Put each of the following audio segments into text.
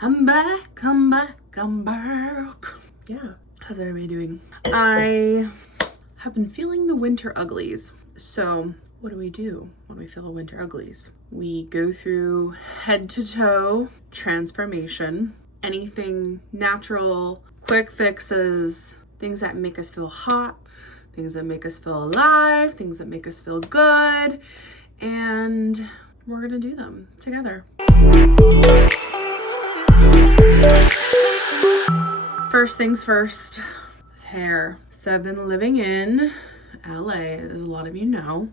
I'm back, I'm back, I'm back. Yeah, how's everybody doing? I have been feeling the winter uglies. So what do when we feel the winter uglies? We go through head to toe transformation, anything natural, quick fixes, things that make us feel hot, things that make us feel alive, things that make us feel good, and we're gonna do them together. First things first, is hair. So I've been living in LA, as a lot of you know,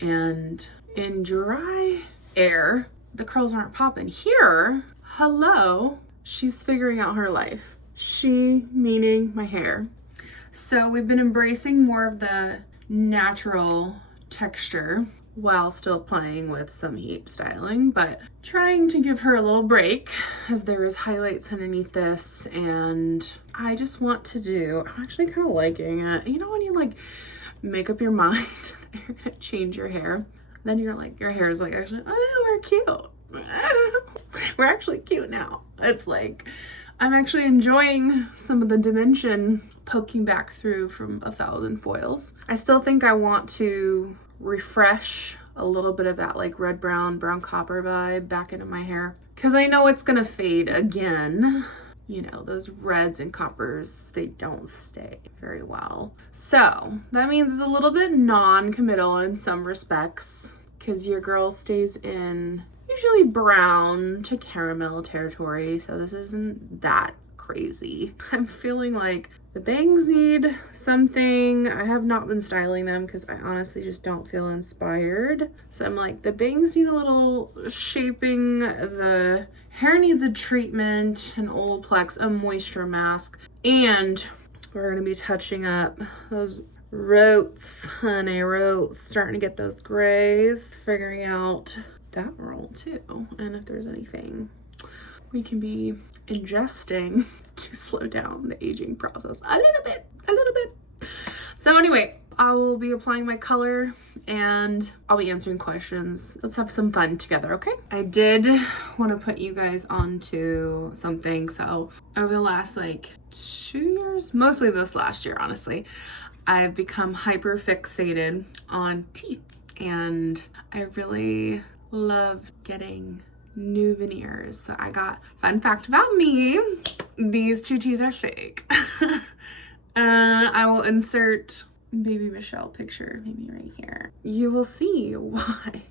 and in dry air, the curls aren't popping. Here, hello, she's figuring out her life. She meaning my hair. So we've been embracing more of the natural texture while still playing with some heat styling, but trying to give her a little break as there is highlights underneath this. And I just want to do, I'm actually kind of liking it. You know when you like make up your mind that you're gonna change your hair, then you're like, your hair is like, actually, oh, we're cute. We're actually cute now. It's like, I'm actually enjoying some of the dimension poking back through from 1,000 foils. I still think I want to refresh a little bit of that like red, brown copper vibe back into my hair, because I know it's gonna fade again. You know, those reds and coppers, they don't stay very well. So that means it's a little bit non-committal in some respects, because your girl stays in usually brown to caramel territory, so this isn't that crazy. I'm feeling like the bangs need something. I have not been styling them because I honestly just don't feel inspired. So I'm like, the bangs need a little shaping, the hair needs a treatment, an Olaplex, a moisture mask, and we're gonna be touching up those roots, honey, roots, starting to get those grays, figuring out that roll too, and if there's anything we can be ingesting to slow down the aging process a little bit. So anyway, I will be applying my color and I'll be answering questions. Let's have some fun together, okay? I did want to put you guys onto something. So over the last like 2 years, mostly this last year, honestly, I've become hyper fixated on teeth, and I really love getting new veneers. So I got, fun fact about me, these 2 teeth are fake. I will insert baby Michelle picture maybe right here. You will see why,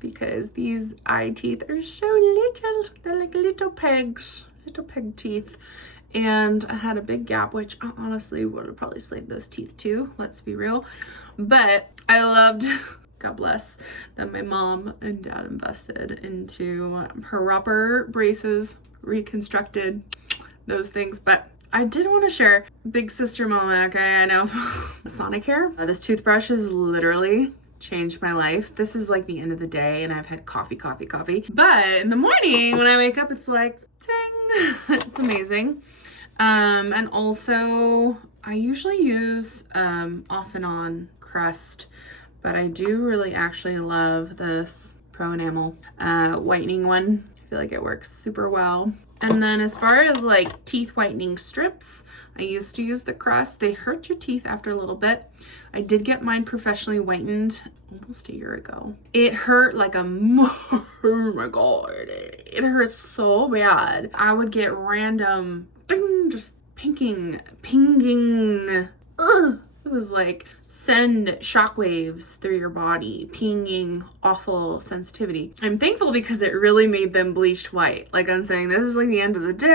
because these eye teeth are so little. They're like little pegs, little peg teeth. And I had a big gap, which I honestly would have probably slayed those teeth too, let's be real. But I loved, God bless, that my mom and dad invested into proper braces, reconstructed those things. But I did want to share big sister moment, okay? I know. Sonic hair. This toothbrush has literally changed my life. This is like the end of the day and I've had coffee. But in the morning when I wake up, it's like, ding, it's amazing. And also I usually use off and on Crest, but I do really actually love this Pro Enamel whitening one. I feel like it works super well. And then as far as like teeth whitening strips, I used to use the Crest. They hurt your teeth after a little bit. I did get mine professionally whitened almost a year ago. It hurt like a, oh my God, it hurt so bad. I would get random, ding, just pinging. Ugh. It was like send shockwaves through your body, pinging, awful sensitivity. I'm thankful because it really made them bleached white. Like I'm saying, this is like the end of the day.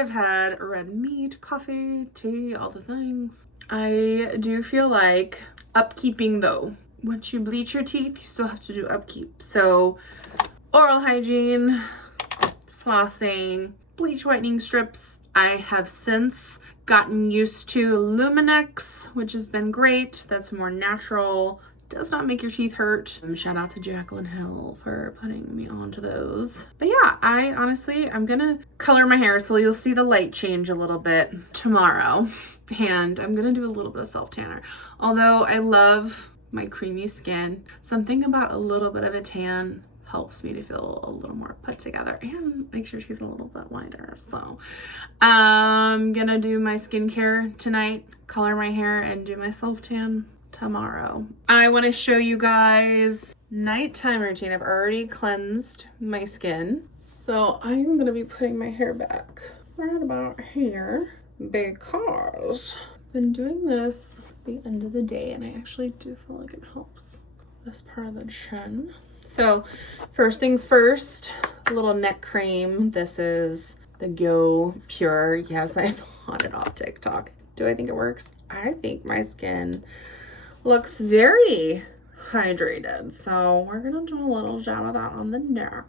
I've had red meat, coffee, tea, all the things. I do feel like upkeeping though. Once you bleach your teeth, you still have to do upkeep. So oral hygiene, flossing, bleach whitening strips. I have since gotten used to Luminex, which has been great. That's more natural, does not make your teeth hurt. Shout out to Jaclyn Hill for putting me onto those. But yeah, I'm gonna color my hair so you'll see the light change a little bit tomorrow. And I'm gonna do a little bit of self tanner. Although I love my creamy skin, something about a little bit of a tan helps me to feel a little more put together and make sure she's a little bit lighter. So I'm gonna do my skincare tonight, color my hair, and do my self tan tomorrow. I want to show you guys nighttime routine. I've already cleansed my skin, so I'm gonna be putting my hair back right about here because I've been doing this at the end of the day, and I actually do feel like it helps this part of the chin. So first things first, a little neck cream. This is the Go Pure. Yes, I bought it off TikTok. Do I think it works? I think my skin looks very hydrated. So we're gonna do a little job of that on the neck.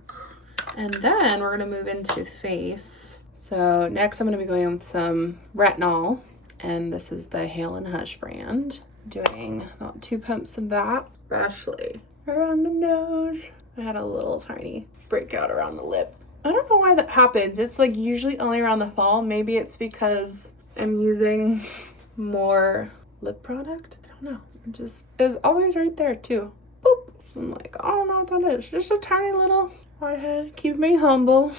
And then we're gonna move into face. So next I'm gonna be going with some retinol. And this is the Hale and Hush brand. Doing about 2 pumps of that, especially around the nose. I had a little tiny breakout around the lip. I don't know why that happens. It's like usually only around the fall. Maybe it's because I'm using more lip product. I don't know. It just is always right there too. Boop. I'm like, I don't know what that is. Just a tiny little whitehead. Keep me humble.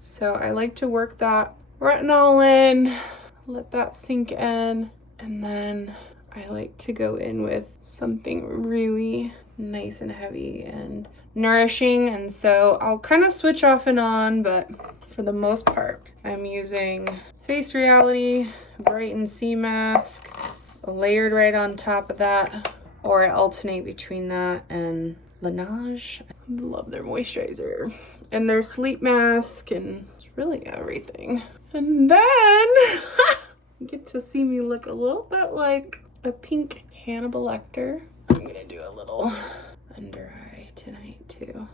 So I like to work that retinol in, let that sink in, and then I like to go in with something really nice and heavy and nourishing. And so I'll kind of switch off and on, but for the most part, I'm using Face Reality Brighten C Mask, layered right on top of that, or I alternate between that and Laneige. I love their moisturizer and their sleep mask, and it's really everything. And then you get to see me look a little bit like a pink Hannibal Lecter. I'm gonna do a little under eye tonight too.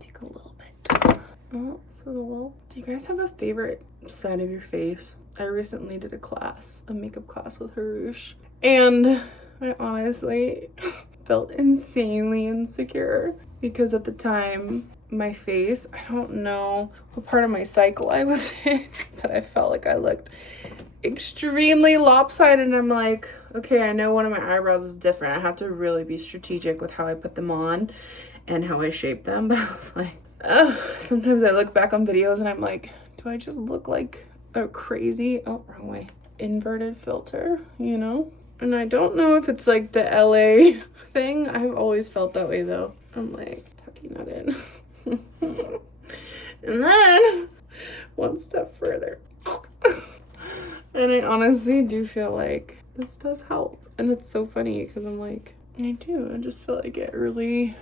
Take a little bit. Oh, so little. Do you guys have a favorite side of your face? I recently did a makeup class with Harush, and I honestly felt insanely insecure because at the time my face, I don't know what part of my cycle I was in, but I felt like I looked extremely lopsided. And I'm like, okay, I know one of my eyebrows is different. I have to really be strategic with how I put them on and how I shape them. But I was like, ugh. Sometimes I look back on videos and I'm like, do I just look like a crazy, oh, wrong way, inverted filter, you know? And I don't know if it's like the LA thing. I've always felt that way though. I'm like, tucking that in. And then one step further. And I honestly do feel like this does help. And it's so funny because I'm like, I just feel like it really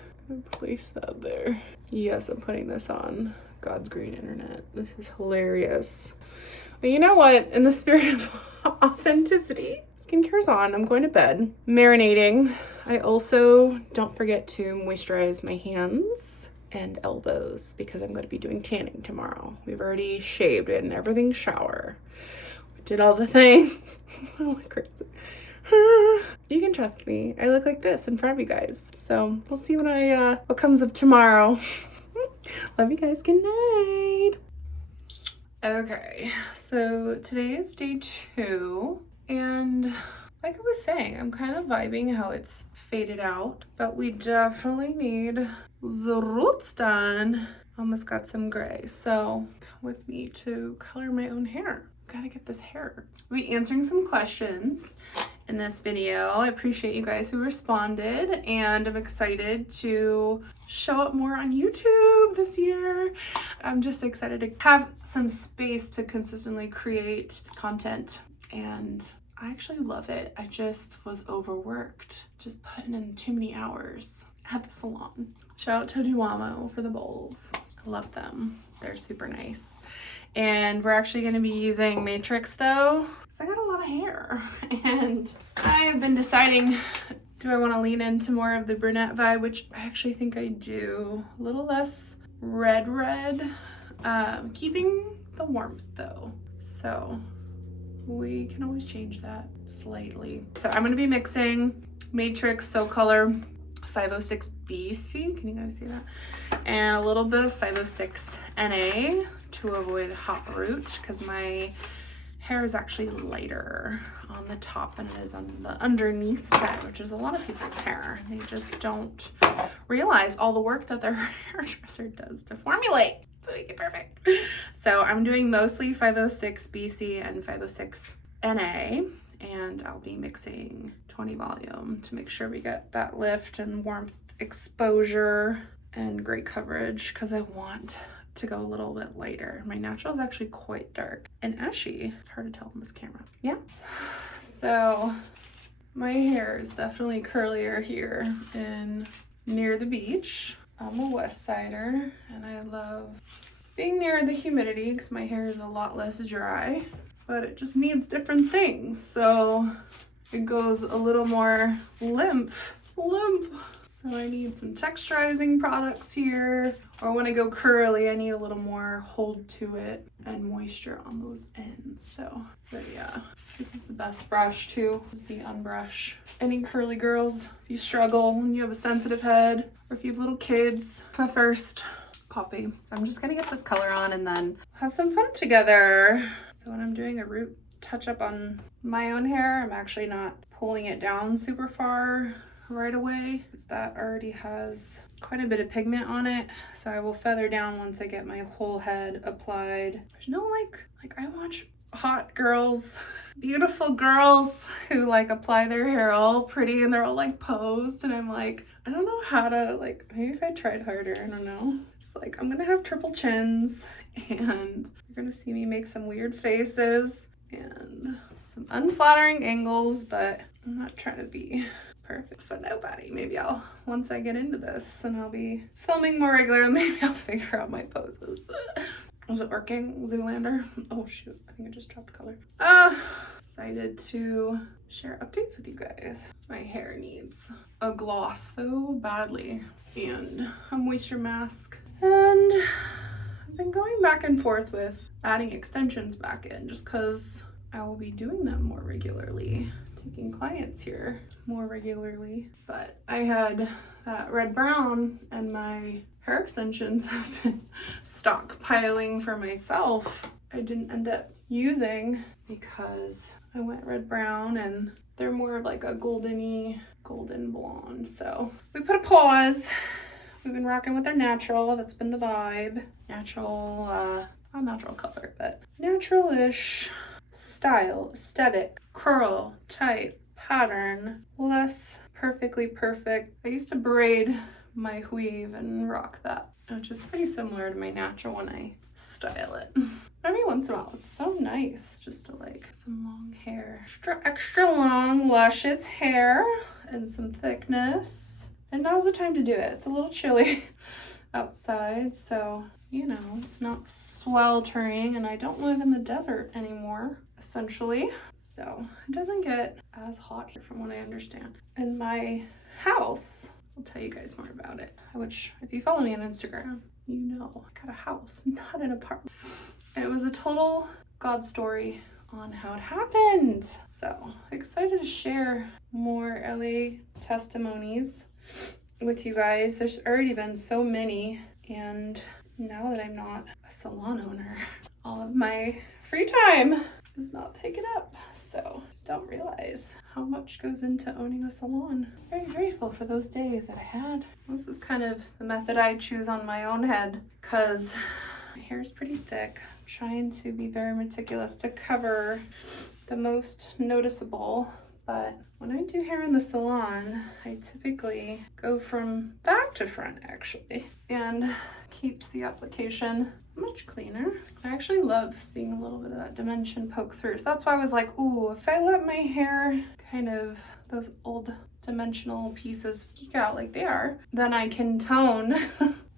placed that there. Yes, I'm putting this on God's green internet. This is hilarious. But you know what? In the spirit of authenticity, skincare's on. I'm going to bed. Marinating. I also don't forget to moisturize my hands and elbows because I'm going to be doing tanning tomorrow. We've already shaved it and everything shower. We did all the things. I went crazy. You can trust me. I look like this in front of you guys. So we'll see what comes of tomorrow. Love you guys. Good night. Okay, so today is day 2, and like I was saying, I'm kind of vibing how it's faded out, but we definitely need the roots done. Almost got some gray, so come with me to color my own hair. Gotta get this hair. We'll be answering some questions in this video. I appreciate you guys who responded, and I'm excited to show up more on YouTube this year. I'm just excited to have some space to consistently create content, and I actually love it. I just was overworked, just putting in too many hours at the salon. Shout out to Duomo for the bowls. I love them. They're super nice. And we're actually going to be using Matrix though, because I got a lot of hair. And I have been deciding, do I want to lean into more of the brunette vibe, which I actually think I do. A little less red, keeping the warmth though. So we can always change that slightly. So I'm going to be mixing Matrix So Color 506 BC, can you guys see that? And a little bit of 506 NA to avoid hot root, because my hair is actually lighter on the top than it is on the underneath side, which is a lot of people's hair. They just don't realize all the work that their hairdresser does to formulate to make it perfect. So I'm doing mostly 506 BC and 506 NA, and I'll be mixing 20 volume to make sure we get that lift and warmth exposure and great coverage, because I want to go a little bit lighter. My natural is actually quite dark and ashy. It's hard to tell on this camera. Yeah. So my hair is definitely curlier here in near the beach. I'm a West Sider and I love being near the humidity because my hair is a lot less dry, but it just needs different things. So it goes a little more limp. So I need some texturizing products here, or when I go curly, I need a little more hold to it and moisture on those ends. So, but yeah, this is the best brush too, is the unbrush. Any curly girls, if you struggle and you have a sensitive head, or if you have little kids, but first, coffee. So I'm just gonna get this color on and then have some fun together. So when I'm doing a root touch up on my own hair, I'm actually not pulling it down super far right away, because that already has quite a bit of pigment on it. So I will feather down once I get my whole head applied. There's no like I watch hot girls, beautiful girls who like apply their hair all pretty and they're all like posed, and I'm like, I don't know how to, like, maybe if I tried harder, I don't know. Just like, I'm gonna have triple chins and you're gonna see me make some weird faces and some unflattering angles, but I'm not trying to be perfect for nobody. Maybe once I get into this and I'll be filming more regularly, maybe I'll figure out my poses. Was it working, Zoolander? Oh shoot, I think I just dropped color. Excited to share updates with you guys. My hair needs a gloss so badly and a moisture mask. And I've been going back and forth with adding extensions back in just because I will be doing them more regularly, taking clients here more regularly. But I had that red brown and my hair extensions have been stockpiling for myself. I didn't end up using because I went red brown and they're more of like a golden blonde. So we put a pause. We've been rocking with our natural. That's been the vibe. Natural, not natural color, but natural-ish style, aesthetic, curl, type, pattern, less perfectly perfect. I used to braid my weave and rock that, which is pretty similar to my natural when I style it. Every once in a while, it's so nice just to like some long hair. Extra long, luscious hair and some thickness. And now's the time to do it. It's a little chilly outside, so you know, it's not sweltering, and I don't live in the desert anymore, essentially. So it doesn't get as hot here from what I understand. And my house, I'll tell you guys more about it, which if you follow me on Instagram, you know I got a house, not an apartment. And it was a total God story on how it happened. So excited to share more LA testimonies with you guys. There's already been so many, and now that I'm not a salon owner, all of my free time is not taken up. So just don't realize how much goes into owning a salon. Very grateful for those days that I had. This is kind of the method I choose on my own head because my hair is pretty thick. I'm trying to be very meticulous to cover the most noticeable. But when I do hair in the salon, I typically go from back to front actually, and keeps the application much cleaner. I actually love seeing a little bit of that dimension poke through. So that's why I was like, ooh, if I let my hair kind of, those old dimensional pieces peek out like they are, then I can tone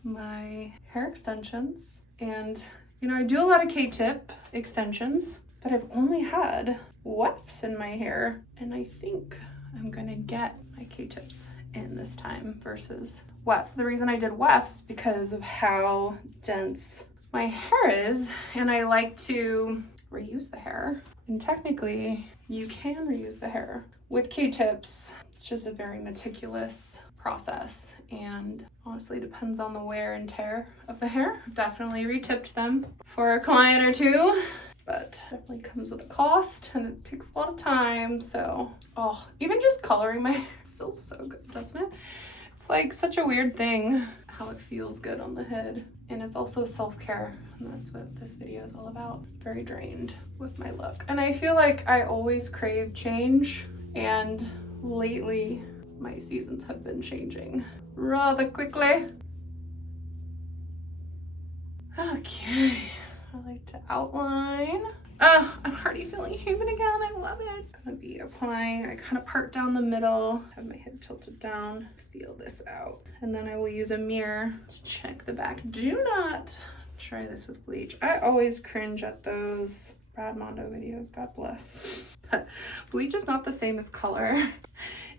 my hair extensions. And, you know, I do a lot of K-tip extensions, but I've only had wefts in my hair. And I think I'm gonna get my K-tips in this time versus wefts. The reason I did wefts is because of how dense my hair is, and I like to reuse the hair. And technically, you can reuse the hair. With K-tips, it's just a very meticulous process, and honestly depends on the wear and tear of the hair. Definitely retipped them for a client or two, but definitely comes with a cost and it takes a lot of time. So, oh, even just coloring my hair feels so good, doesn't it? It's like such a weird thing how it feels good on the head. And it's also self-care, and that's what this video is all about. Very drained with my look. And I feel like I always crave change, and lately my seasons have been changing rather quickly. Okay, I like to outline. I'm already feeling human again. I love it. Gonna be applying, I kind of part down the middle, have my head tilted down, feel this out. And then I will use a mirror to check the back. Do not try this with bleach. I always cringe at those Brad Mondo videos, God bless. But bleach is not the same as color,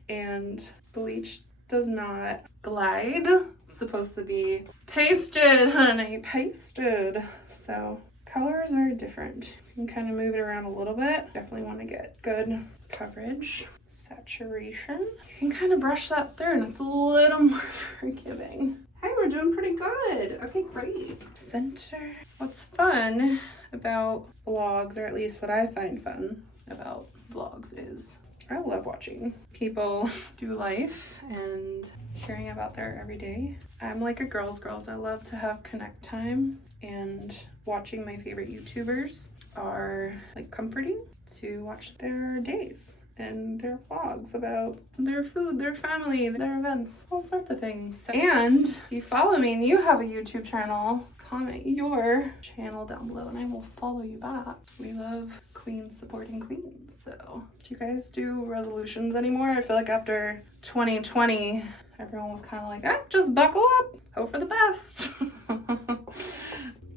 and bleach does not glide. It's supposed to be pasted, honey, pasted. So colors are different. You can kind of move it around a little bit. Definitely want to get good coverage, saturation. You can kind of brush that through and it's a little more forgiving. Hey, we're doing pretty good. Okay, great. Center. What's fun about vlogs, or at least what I find fun about vlogs, is I love watching people do life and hearing about their everyday. I'm like a girl's. I love to have connect time, and watching my favorite YouTubers are like comforting to watch their days and their vlogs about their food, their family, their events, all sorts of things. And if you follow me and you have a YouTube channel, comment your channel down below and I will follow you back. We love queens supporting queens. So do you guys do resolutions anymore? I feel like after 2020, everyone was kind of like, just buckle up, hope for the best.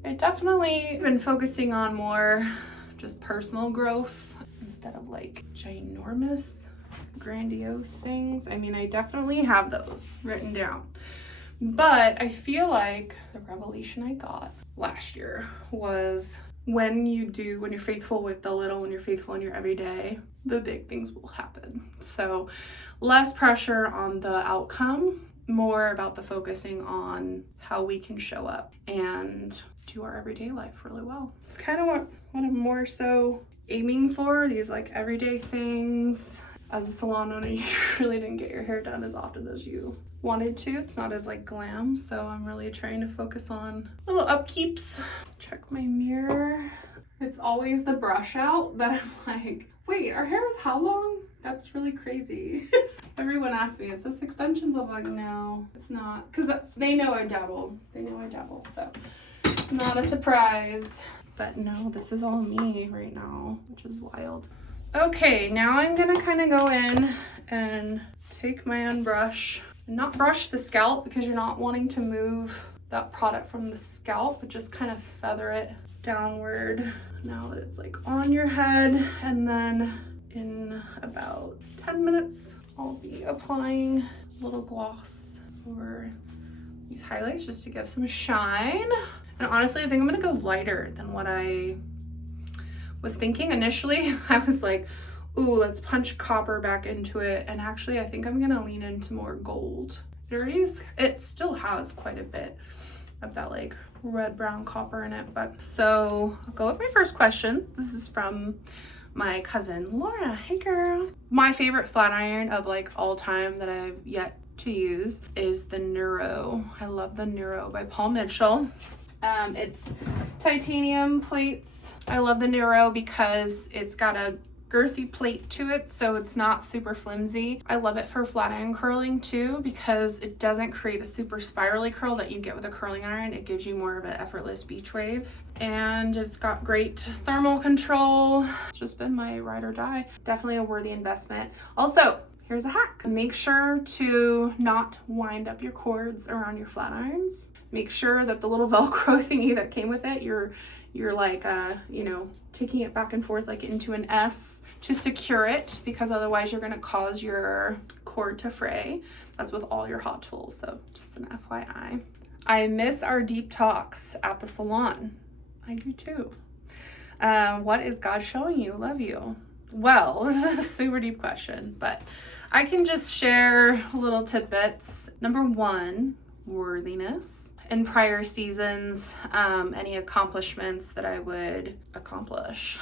I definitely been focusing on more just personal growth instead of like ginormous, grandiose things. I mean, I definitely have those written down, but I feel like the revelation I got last year was when you're faithful with the little, when you're faithful in your everyday, the big things will happen. So less pressure on the outcome, more about the focusing on how we can show up and do our everyday life really well. It's kind of what I'm more so aiming for, these like everyday things. As a salon owner, you really didn't get your hair done as often as you wanted to. It's not as like glam, so I'm really trying to focus on little upkeeps. Check my mirror. It's always the brush out that I'm like, wait, our hair is how long? That's really crazy. Everyone asks me, is this extensions? I'm like, no, it's not. Because they know I dabble. So it's not a surprise. But no, this is all me right now, which is wild. Okay, now I'm gonna kind of go in and take my unbrush. Not brush the scalp because you're not wanting to move that product from the scalp, but just kind of feather it downward now that it's like on your head. And then in about 10 minutes, I'll be applying a little gloss over these highlights just to give some shine. And honestly, I think I'm gonna go lighter than what I was thinking initially. I was like, ooh, let's punch copper back into it. And actually, I think I'm gonna lean into more gold. It still has quite a bit of that like red brown copper in it. But so I'll go with my first question. This is from my cousin Laura. Hey girl. My favorite flat iron of like all time that I've yet to use is the Neuro. I love the Neuro by Paul Mitchell. It's titanium plates. I love the Neuro because it's got a girthy plate to it, so it's not super flimsy. I love it for flat iron curling too because it doesn't create a super spirally curl that you get with a curling iron. It gives you more of an effortless beach wave, and it's got great thermal control. It's just been my ride or die. Definitely a worthy investment. Also, here's a hack. Make sure to not wind up your cords around your flat irons. Make sure that the little Velcro thingy that came with it, you're like, taking it back and forth like into an S to secure it, because otherwise you're gonna cause your cord to fray. That's with all your hot tools, so just an FYI. I miss our deep talks at the salon. I do too. What is God showing you? Love you. Well, this is a super deep question, but I can just share little tidbits. Number one, worthiness. in prior seasons, any accomplishments that I would accomplish,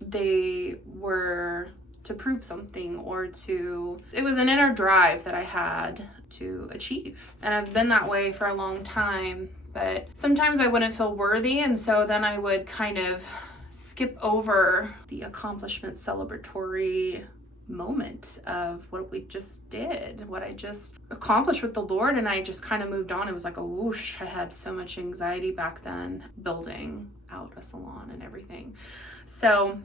they were to prove something or it was an inner drive that I had to achieve. And I've been that way for a long time, but sometimes I wouldn't feel worthy. And so then I would kind of skip over the accomplishment celebratory moment of what we just did, what I just accomplished with the Lord, and I just kind of moved on. It was like a whoosh. I had so much anxiety back then building out a salon and everything. So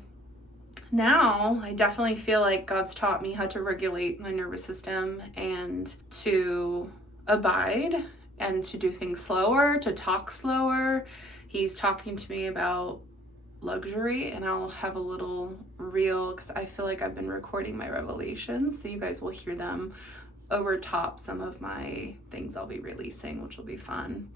now I definitely feel like God's taught me how to regulate my nervous system and to abide and to do things slower, to talk slower. He's talking to me about luxury, and I'll have a little reel because I feel like I've been recording my revelations, so you guys will hear them over top some of my things I'll be releasing, which will be fun.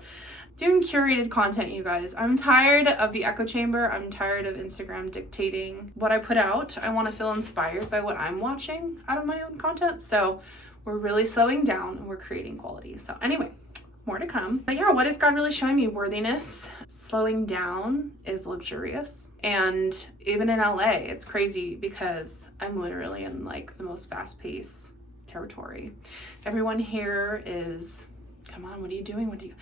Doing curated content, you guys. I'm tired of the echo chamber. I'm tired of Instagram dictating what I put out. I want to feel inspired by what I'm watching out of my own content. So we're really slowing down and we're creating quality. So anyway, more to come. But yeah, what is God really showing me? Worthiness. Slowing down is luxurious. And even in LA, it's crazy because I'm literally in like the most fast-paced territory. Everyone here is, come on, what are you doing?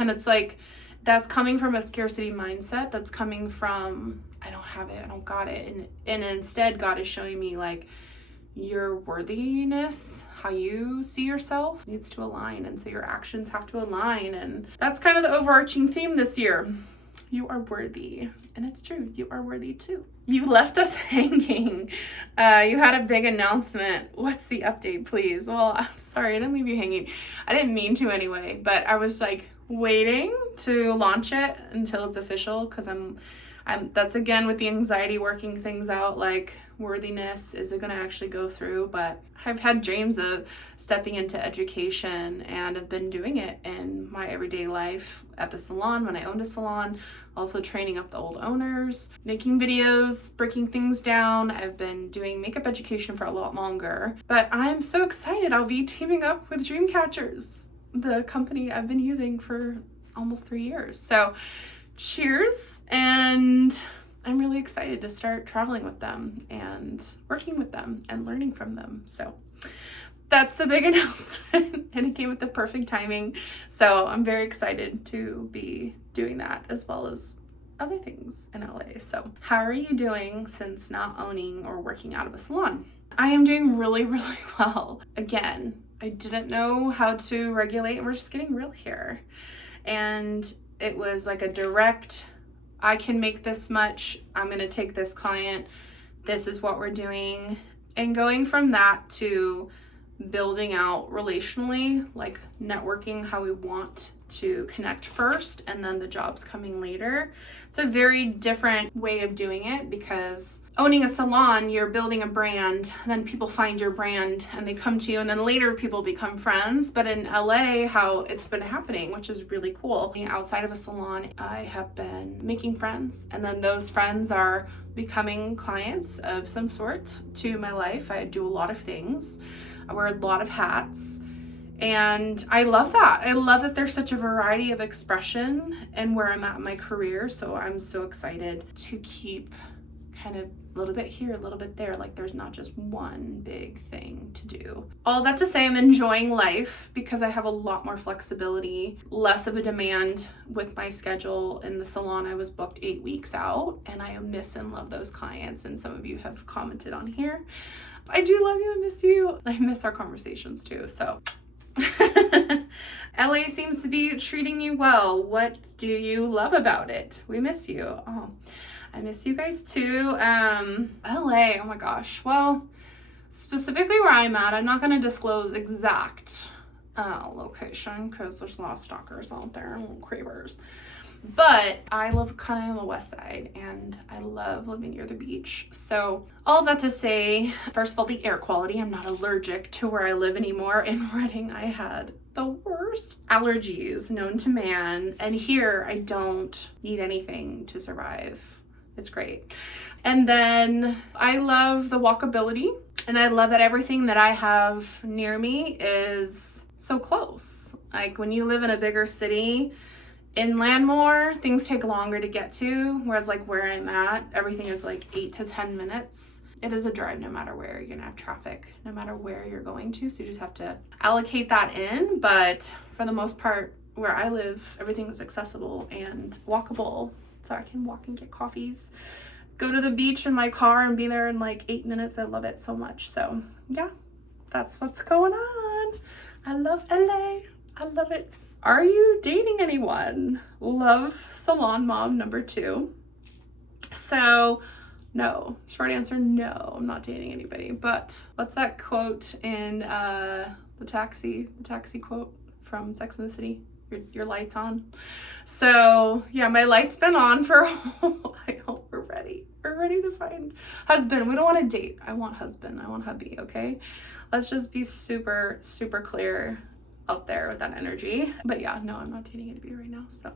And it's like, that's coming from a scarcity mindset. That's coming from, I don't have it, I don't got it. And instead, God is showing me like, your worthiness, how you see yourself needs to align. And so your actions have to align. And that's kind of the overarching theme this year. You are worthy. And it's true. You are worthy too. You left us hanging. You had a big announcement. What's the update, please? Well, I'm sorry. I didn't leave you hanging. I didn't mean to anyway, but I was like waiting to launch it until it's official because I'm that's again with the anxiety working things out, like worthiness, is it going to actually go through? But I've had dreams of stepping into education, and I've been doing it in my everyday life at the salon when I owned a salon, also training up the old owners, making videos, breaking things down. I've been doing makeup education for a lot longer, but I'm so excited. I'll be teaming up with Dreamcatchers, the company I've been using for almost 3 years. So cheers, and I'm really excited to start traveling with them and working with them and learning from them. So that's the big announcement, and it came at the perfect timing. So I'm very excited to be doing that as well as other things in LA. So how are you doing since not owning or working out of a salon? I am doing really, really well. Again, I didn't know how to regulate, and we're just getting real here. And it was like a direct, I can make this much, I'm going to take this client, this is what we're doing. And going from that to building out relationally, like networking, how we want to connect first and then the jobs coming later. It's a very different way of doing it because owning a salon, you're building a brand, then people find your brand and they come to you, and then later people become friends. But in LA, how it's been happening, which is really cool. Outside of a salon, I have been making friends, and then those friends are becoming clients of some sort to my life. I do a lot of things. I wear a lot of hats. And I love that. I love that there's such a variety of expression and where I'm at in my career. So I'm so excited to keep kind of a little bit here, a little bit there. Like there's not just one big thing to do. All that to say, I'm enjoying life because I have a lot more flexibility, less of a demand with my schedule. In the salon, I was booked 8 weeks out, and I miss and love those clients. And some of you have commented on here. I do love you. I miss you. I miss our conversations too. So LA seems to be treating you well. What do you love about it? We miss you. Oh, I miss you guys too. LA, oh my gosh. Well, specifically where I'm at, I'm not going to disclose exact location because there's a lot of stalkers out there, little cravers. But I live kind of on the west side, and I love living near the beach. So all that to say, first of all, the air quality. I'm not allergic to where I live anymore. In Redding, I had the worst allergies known to man. And here, I don't need anything to survive. It's great. And then I love the walkability, and I love that everything that I have near me is so close. Like when you live in a bigger city, inland more, things take longer to get to, whereas like where I'm at, everything is like 8 to 10 minutes. It is a drive no matter where. You're gonna have traffic no matter where you're going to, so you just have to allocate that in. But for the most part, where I live, everything is accessible and walkable, so I can walk and get coffees, go to the beach in my car and be there in like 8 minutes. I love it so much. So yeah, that's what's going on. I love LA. I love it. Are you dating anyone? Love salon mom number 2. So no, short answer, no, I'm not dating anybody. But what's that quote in the taxi quote from Sex and the City? Your light's on. So yeah, my light's been on for a while. We're ready. We're ready to find husband. We don't want to date. I want husband. I want hubby. Okay, let's just be super, super clear out there with that energy. But yeah, no, I'm not dating anybody right now. So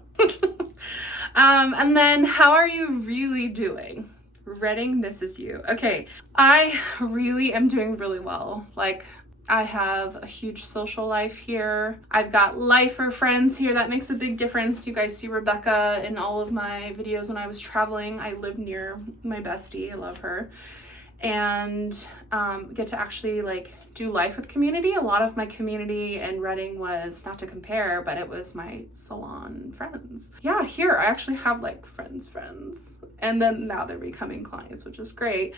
and then how are you really doing? Reading, this is you. Okay, I really am doing really well. Like, I have a huge social life here. I've got lifer friends here. That makes a big difference. You guys see Rebecca in all of my videos when I was traveling. I live near my bestie. I love her. And get to actually like do life with community. A lot of my community in Reading was, not to compare, but it was my salon friends. Yeah, here I actually have like friends. And then now they're becoming clients, which is great.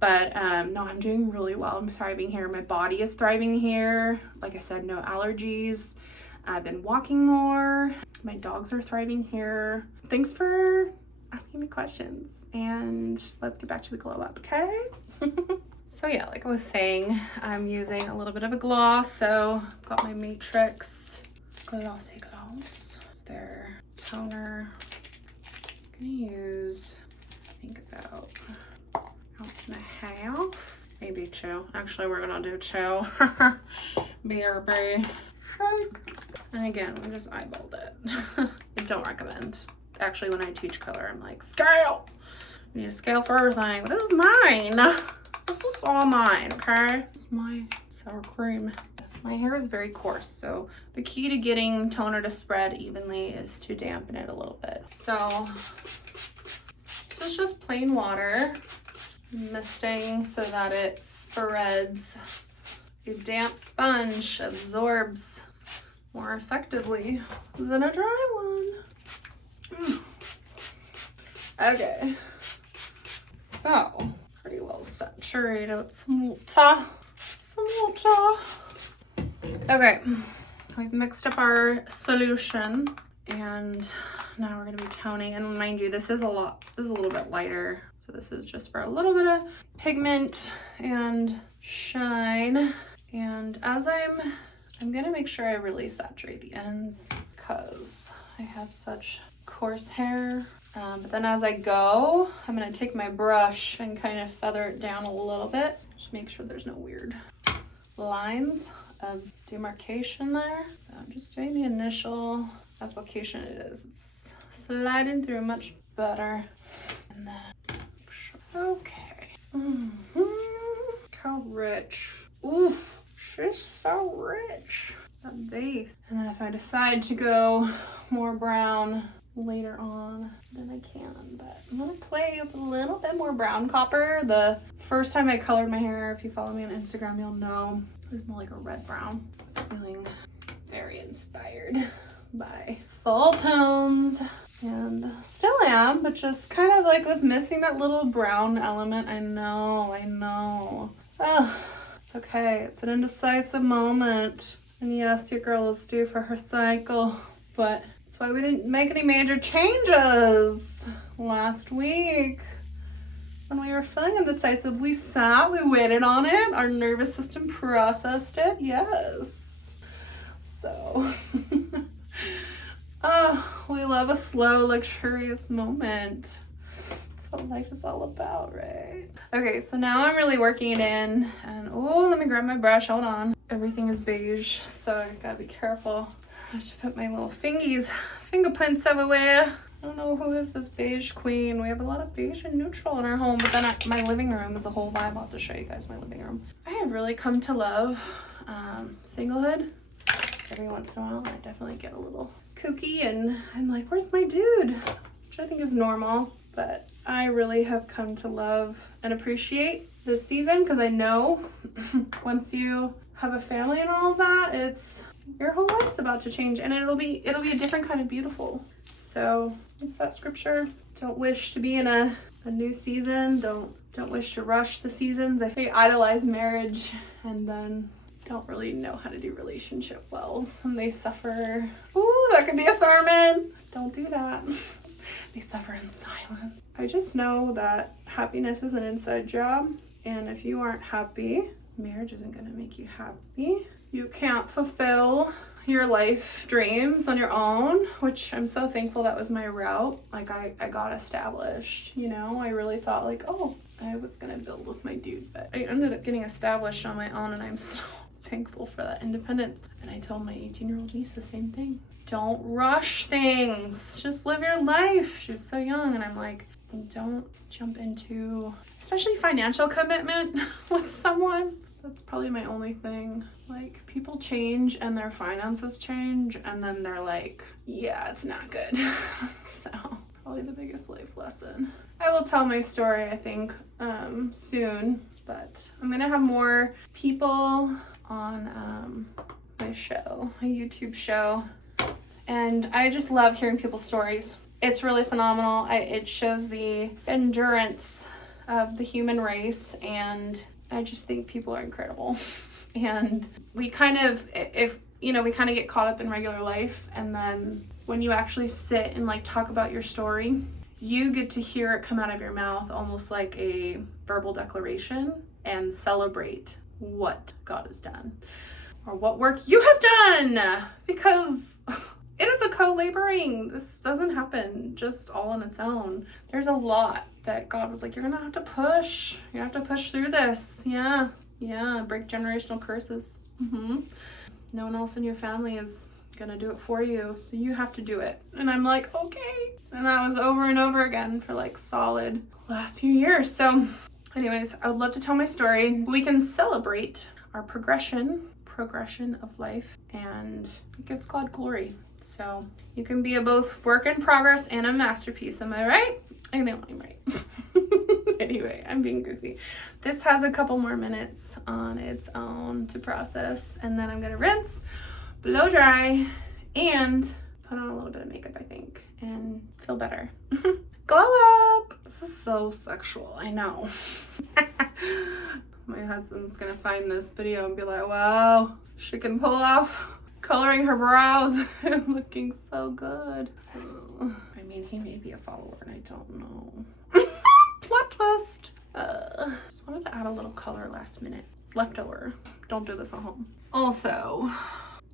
But no, I'm doing really well. I'm thriving here. My body is thriving here. Like I said, no allergies. I've been walking more. My dogs are thriving here. Thanks for asking me questions, and let's get back to the glow up, okay? So yeah, like I was saying, I'm using a little bit of a gloss. So I've got my Matrix Glossy Gloss. It's their toner. I'm gonna use, I think about 1.5 ounces, maybe 2. Actually, we're gonna do 2. BRB. And again, we just eyeballed it. I don't recommend. Actually, when I teach color, I'm like, scale! You need a scale for everything. But this is mine. This is all mine, okay? This is my sour cream. My hair is very coarse, so the key to getting toner to spread evenly is to dampen it a little bit. So this is just plain water, misting so that it spreads. A damp sponge absorbs more effectively than a dry one. Okay, so pretty well saturated. Some water. Okay, we've mixed up our solution, and now we're gonna be toning. And mind you, this is a little bit lighter, so this is just for a little bit of pigment and shine. And as I'm gonna make sure I really saturate the ends because I have such coarse hair. But then as I go, I'm gonna take my brush and kind of feather it down a little bit. Just make sure there's no weird lines of demarcation there. So I'm just doing the initial application. It's sliding through much better. And then, okay. How rich. Oof, she's so rich. That base. And then if I decide to go more brown later on, then I can. But I'm gonna play with a little bit more brown copper. The first time I colored my hair, if you follow me on Instagram, you'll know it's more like a red brown. I was feeling very inspired by fall tones, and still am, but just kind of like was missing that little brown element. I know. Oh, it's okay. It's an indecisive moment. And yes, your girl is due for her cycle, but that's why we didn't make any major changes last week. When we were feeling indecisive, we sat, we waited on it, our nervous system processed it, yes. So, oh, we love a slow, luxurious moment. That's what life is all about, right? Okay, so now I'm really working it in, and oh, let me grab my brush, hold on. Everything is beige, so I gotta be careful. I should put my little fingerprints everywhere. I don't know who is this beige queen. We have a lot of beige and neutral in our home, but then my living room is a whole vibe. I'll have to show you guys my living room. I have really come to love singlehood. every once in a while I definitely get a little kooky and I'm like, where's my dude? Which I think is normal, but I really have come to love and appreciate this season because I know once you have a family and all of that, it's your whole life's about to change, and it'll be a different kind of beautiful. So it's that scripture. Don't wish to be in a new season. Don't wish to rush the seasons. I think idolize marriage and then don't really know how to do relationship well, and they suffer. Ooh, that could be a sermon. Don't do that. They suffer in silence. I just know that happiness is an inside job, and if you aren't happy, marriage isn't going to make you happy. You can't fulfill your life dreams on your own, which I'm so thankful that was my route. Like I got established, you know. I really thought like, oh, I was going to build with my dude, but I ended up getting established on my own, and I'm so thankful for that independence. And I told my 18-year-old niece the same thing. Don't rush things. Just live your life. She's so young, and I'm like, don't jump into, especially financial commitment with someone. That's probably my only thing. Like, people change and their finances change, and then they're like, yeah, it's not good. So, probably the biggest life lesson. I will tell my story, I think, soon, but I'm gonna have more people on my show, my YouTube show, and I just love hearing people's stories. It's really phenomenal. It shows the endurance of the human race, and I just think people are incredible. And we kind of, we kind of get caught up in regular life, and then when you actually sit and like talk about your story, you get to hear it come out of your mouth almost like a verbal declaration and celebrate what God has done or what work you have done, because it is a co-laboring. This doesn't happen just all on its own. There's a lot that God was like, you're gonna have to push. You have to push through this. Yeah. Break generational curses. No one else in your family is gonna do it for you, so you have to do it. And I'm like, okay. And that was over and over again for like solid last few years. So anyways, I would love to tell my story. We can celebrate our progression of life, and it gives God glory. So you can be a both work in progress and a masterpiece. Am I right? I know I'm right. Anyway, I'm being goofy. This has a couple more minutes on its own to process, and then I'm gonna rinse, blow dry, and put on a little bit of makeup, I think, and feel better. Glow up! This is so sexual, I know. My husband's gonna find this video and be like, wow, she can pull off coloring her brows and looking so good. I mean, he may be a follower and I don't know. Plot twist. Just wanted to add a little color last minute. Leftover. Don't do this at home. Also,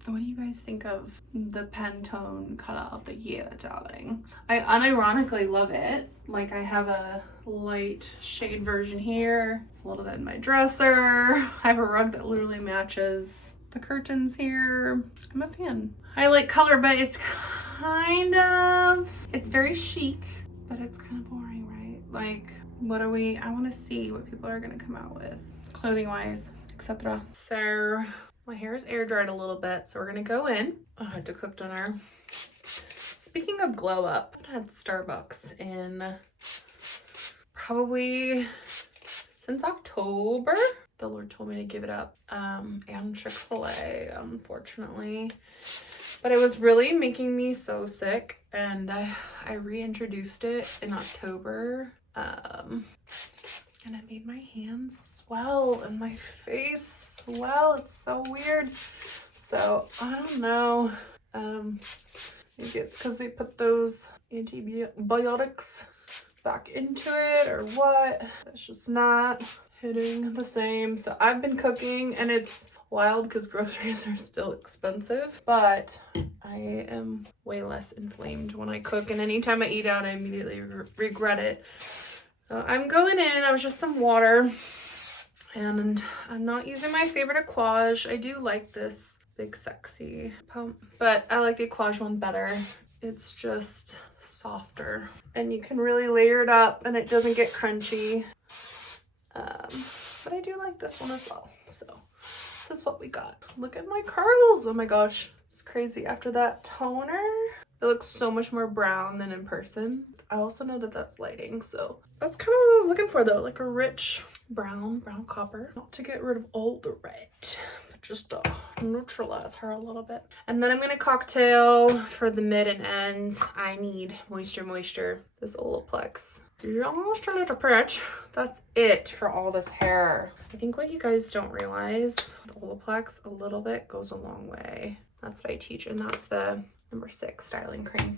what do you guys think of the Pantone cutout of the Yeah, Darling? I unironically love it. Like, I have a light shade version here. It's a little bit in my dresser. I have a rug that literally matches the curtains here. I'm a fan. I like color, but it's very chic, but it's kind of boring, right? Like, I want to see what people are going to come out with, clothing wise, etc. So my hair is air dried a little bit, so we're going to go in. I had to cook dinner. Speaking of glow up, I had Starbucks in probably since October. The Lord told me to give it up, and Chick-fil-A, unfortunately. But it was really making me so sick, and I reintroduced it in October, and it made my hands swell and my face swell. It's so weird. So I don't know. Maybe it's because they put those antibiotics back into it or what. It's just not hitting the same. So I've been cooking, and it's wild because groceries are still expensive, but I am way less inflamed when I cook, and anytime I eat out, I immediately regret it. So I'm going in. That was just some water, and I'm not using my favorite Aquage. I do like this Big Sexy pump, but I like the Aquage one better. It's just softer, and you can really layer it up, and it doesn't get crunchy. But I do like this one as well. So this is what we got. Look at my curls. Oh my gosh. It's crazy. After that toner, it looks so much more brown than in person. I also know that that's lighting, so that's kind of what I was looking for though, like a rich brown copper. Not to get rid of all the red, but just to neutralize her a little bit. And then I'm gonna cocktail for the mid and ends. I need moisture, this Olaplex. Just a little bit. That's it for all this hair. I think what you guys don't realize, the Olaplex, a little bit goes a long way. That's what I teach, and that's the number 6 styling cream.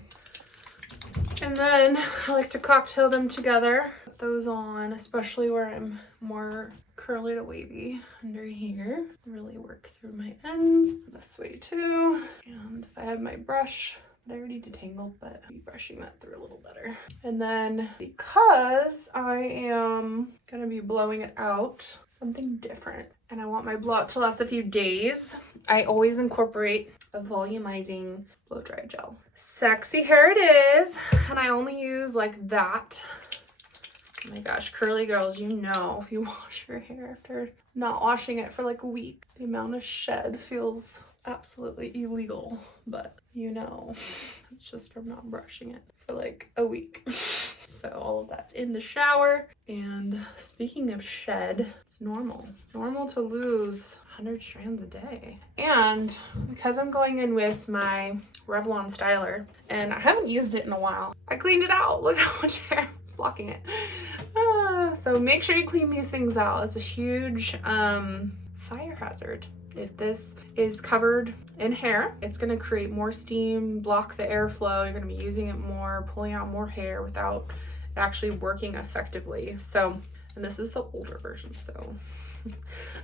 And then I like to cocktail them together. Put those on, especially where I'm more curly to wavy under here. Really work through my ends this way too. And if I have my brush, I already detangled, but I'll be brushing that through a little better. And then because I am gonna be blowing it out, something different, and I want my blowout to last a few days, I always incorporate a volumizing blow dry gel. Sexy hair it is, and I only use like that. Oh my gosh, curly girls, you know, if you wash your hair after not washing it for like a week, the amount of shed feels absolutely illegal, but you know, it's just from not brushing it for like a week. So all of that's in the shower. And speaking of shed, it's normal to lose 100 strands a day. And because I'm going in with my Revlon styler and I haven't used it in a while, I cleaned it out. Look how much hair is blocking it. So make sure you clean these things out. It's a huge fire hazard. If this is covered in hair, it's going to create more steam, block the airflow. You're going to be using it more, pulling out more hair without it actually working effectively. So, and this is the older version. So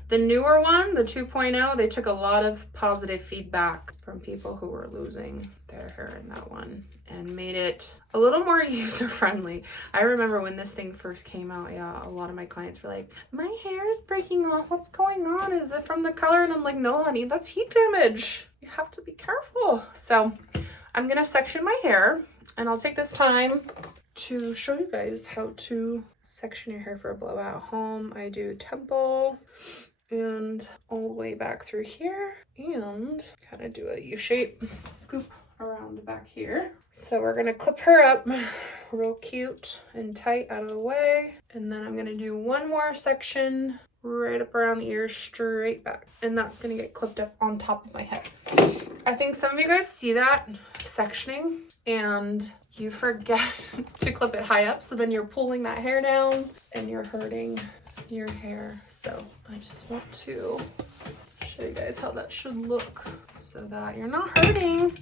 the newer one, the 2.0, they took a lot of positive feedback from people who were losing their hair in that one and made it a little more user-friendly. I remember when this thing first came out, yeah, a lot of my clients were like, my hair is breaking off. What's going on? Is it from the color? And I'm like, no, honey, that's heat damage. You have to be careful. So I'm gonna section my hair, and I'll take this time to show you guys how to section your hair for a blowout at home. I do temple and all the way back through here, and kind of do a U-shape scoop around back here. So we're gonna clip her up real cute and tight out of the way, and then I'm gonna do one more section right up around the ears, straight back, and that's gonna get clipped up on top of my head. I think some of you guys see that sectioning and you forget to clip it high up, so then you're pulling that hair down and you're hurting your hair. So I just want to show you guys how that should look so that you're not hurting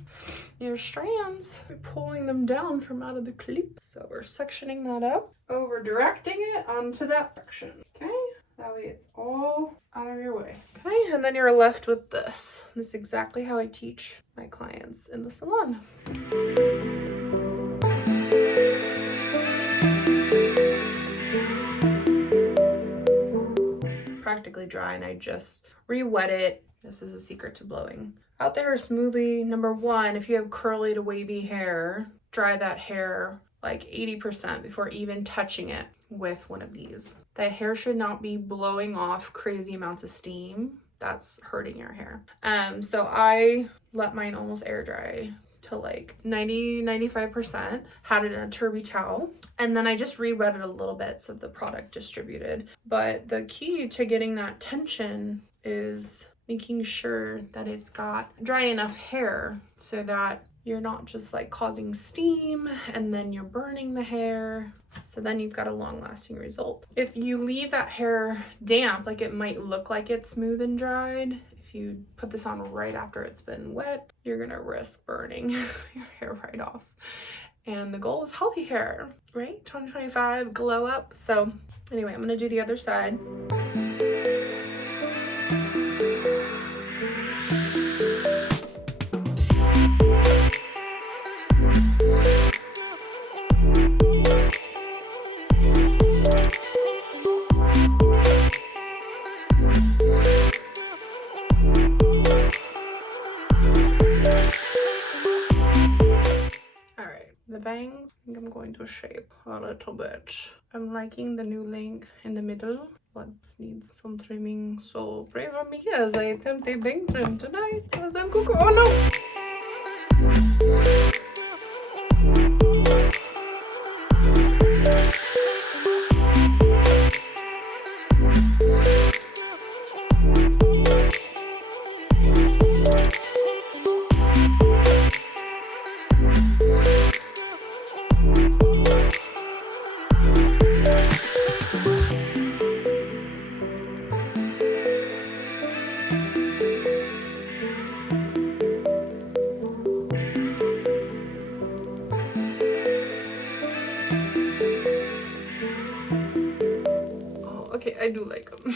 your strands. You're pulling them down from out of the clip. So we're sectioning that up, over directing it onto that section. Okay, that way it's all out of your way. Okay, and then you're left with this. This is exactly how I teach my clients in the salon. Practically dry, and I just re-wet it. This is a secret to blowing out the hair smoothly. Number one, if you have curly to wavy hair, dry that hair like 80% before even touching it with one of these. That hair should not be blowing off crazy amounts of steam. That's hurting your hair. So I let mine almost air dry to like 90-95%, had it in a turby towel, and then I just re-wet it a little bit so the product distributed. But the key to getting that tension is making sure that it's got dry enough hair so that you're not just like causing steam and then you're burning the hair. So then you've got a long lasting result. If you leave that hair damp, like it might look like it's smooth and dried. If you put this on right after it's been wet, you're gonna risk burning your hair right off. And the goal is healthy hair, right? 2025, glow up. So anyway, I'm gonna do the other side. into shape a little bit. I'm liking the new length in the middle. What needs some trimming, so pray for me as I attempt a bang trim tonight as I'm cooking. Oh no! Okay, I do like them.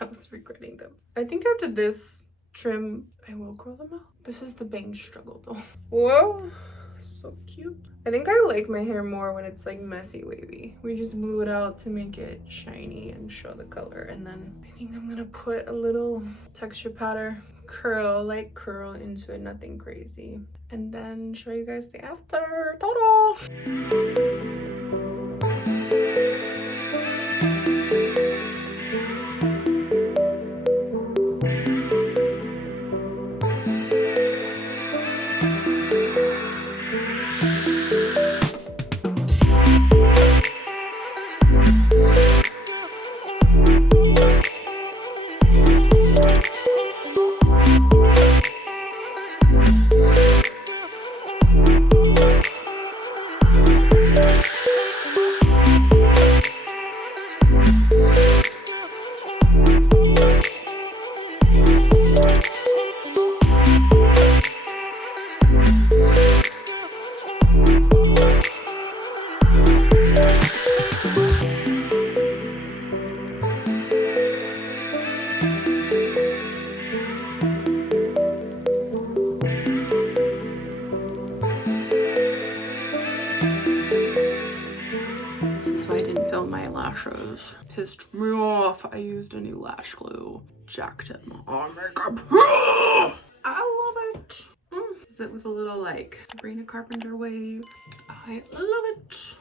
I was regretting them. I think after this trim, I will grow them out. This is the bang struggle though. Whoa, so cute. I think I like my hair more when it's like messy wavy. We just blew it out to make it shiny and show the color. And then I think I'm gonna put a little texture powder curl into it, nothing crazy. And then show you guys the after. Ta-da! Lashes pissed me off. I used a new lash glue, jacked it on makeup. I love it. Is it with a little like Sabrina Carpenter wave? I love it.